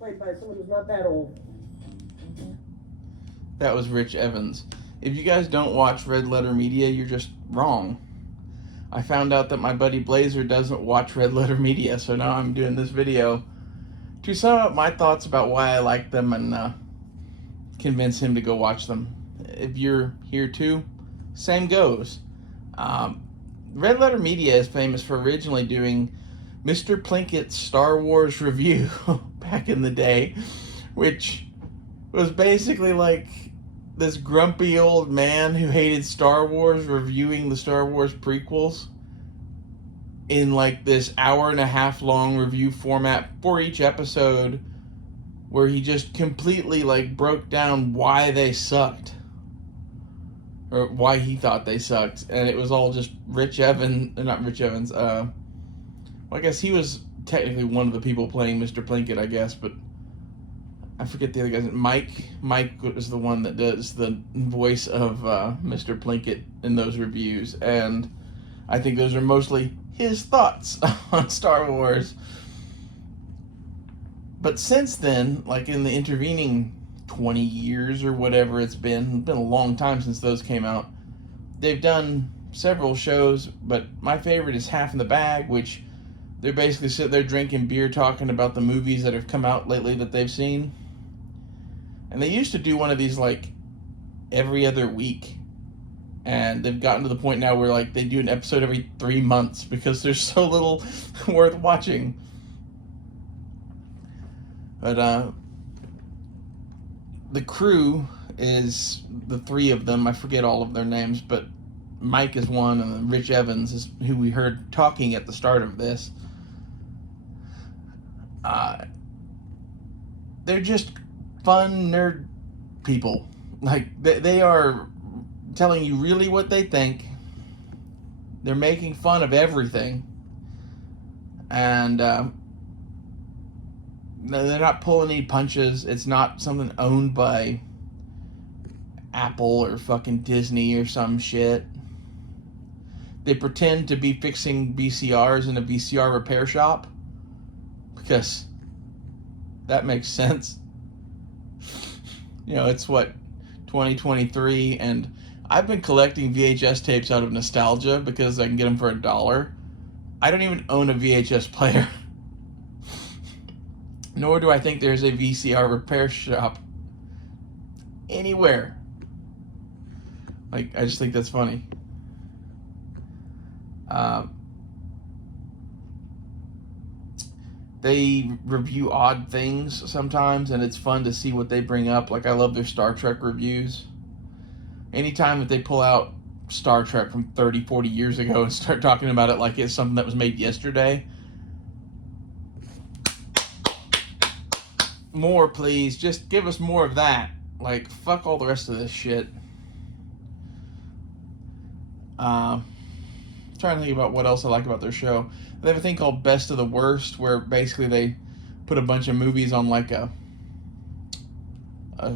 Played by someone who's not that old. That was Rich Evans. If you guys don't watch Red Letter Media, you're just wrong. I found out that my buddy Blazer doesn't watch Red Letter Media, so now I'm doing this video to sum up my thoughts about why I like them and convince him to go watch them. If you're here too, same goes. Red Letter Media is famous for originally doing Mr. Plinkett's Star Wars review back in the day, which was basically like this grumpy old man who hated Star Wars reviewing the Star Wars prequels in like this hour-and-a-half long review format for each episode, where he just completely like broke down why they sucked, or why he thought they sucked. And it was all just not Rich Evans, well, I guess he was technically one of the people playing Mr. Plinkett, I guess, but I forget the other guy's name. Mike was the one that does the voice of Mr. Plinkett in those reviews, and I think those are mostly his thoughts on Star Wars. But since then, like in the intervening 20 years or whatever it's been a long time since those came out, they've done several shows, but my favorite is Half in the Bag, which they're basically sitting there drinking beer talking about the movies that have come out lately that they've seen. And they used to do one of these like every other week, and they've gotten to the point now where like they do an episode every 3 months because there's so little worth watching. But the crew is the three of them. I forget all of their names, but Mike is one, and Rich Evans is who we heard talking at the start of this. They're just fun nerd people. Like they are telling you really what they think. They're making fun of everything, and they're not pulling any punches. It's not something owned by Apple or fucking Disney or some shit. They pretend to be fixing VCRs in a VCR repair shop because that makes sense. You know, it's what, 2023, and I've been collecting VHS tapes out of nostalgia because I can get them for $1. I don't even own a VHS player. Nor do I think there's a VCR repair shop anywhere. Like, I just think that's funny. They review odd things sometimes, and it's fun to see what they bring up. Like, I love their Star Trek reviews. Anytime that they pull out Star Trek from 30, 40 years ago and start talking about it like it's something that was made yesterday. More, please. Just give us more of that. Like, fuck all the rest of this shit. Trying to think about what else I like about their show. They have a thing called Best of the Worst, where basically they put a bunch of movies on like a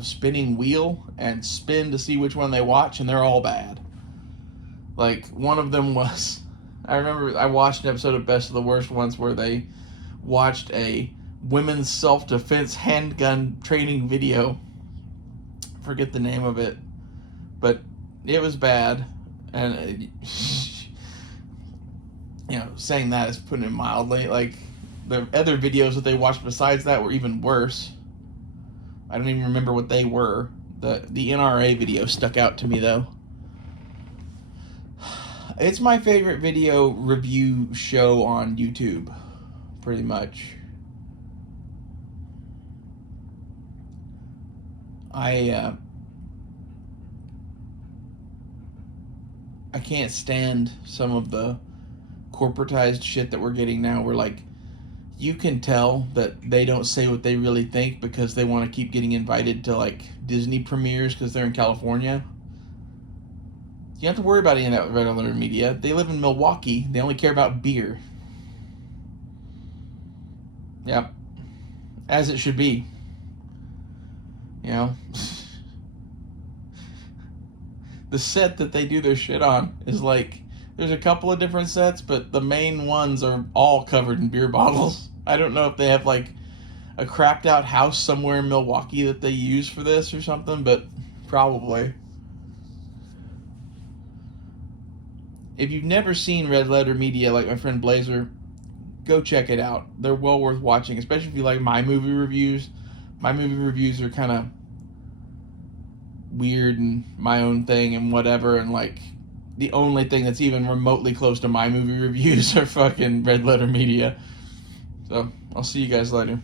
spinning wheel and spin to see which one they watch, and they're all bad. Like, one of them was, I remember I watched an episode of Best of the Worst once where they watched a women's self-defense handgun training video. Forget the name of it, but it was bad, and you know, saying that is putting it mildly. Like, the other videos that they watched besides that were even worse. I don't even remember what they were. The NRA video stuck out to me, though. It's my favorite video review show on YouTube, pretty much. I can't stand some of the corporatized shit that we're getting now, where like you can tell that they don't say what they really think because they want to keep getting invited to like Disney premieres because they're in California. You don't have to worry about any of that with Red Letter Media. They live in Milwaukee. They only care about beer. Yep. As it should be. You know? The set that they do their shit on is like, there's a couple of different sets, but the main ones are all covered in beer bottles. I don't know if they have like a crapped out house somewhere in Milwaukee that they use for this or something, but probably. If you've never seen Red Letter Media like my friend Blazer, go check it out. They're well worth watching, especially if you like my movie reviews. My movie reviews are kind of weird and my own thing and whatever, and like the only thing that's even remotely close to my movie reviews are fucking Red Letter Media. So I'll see you guys later.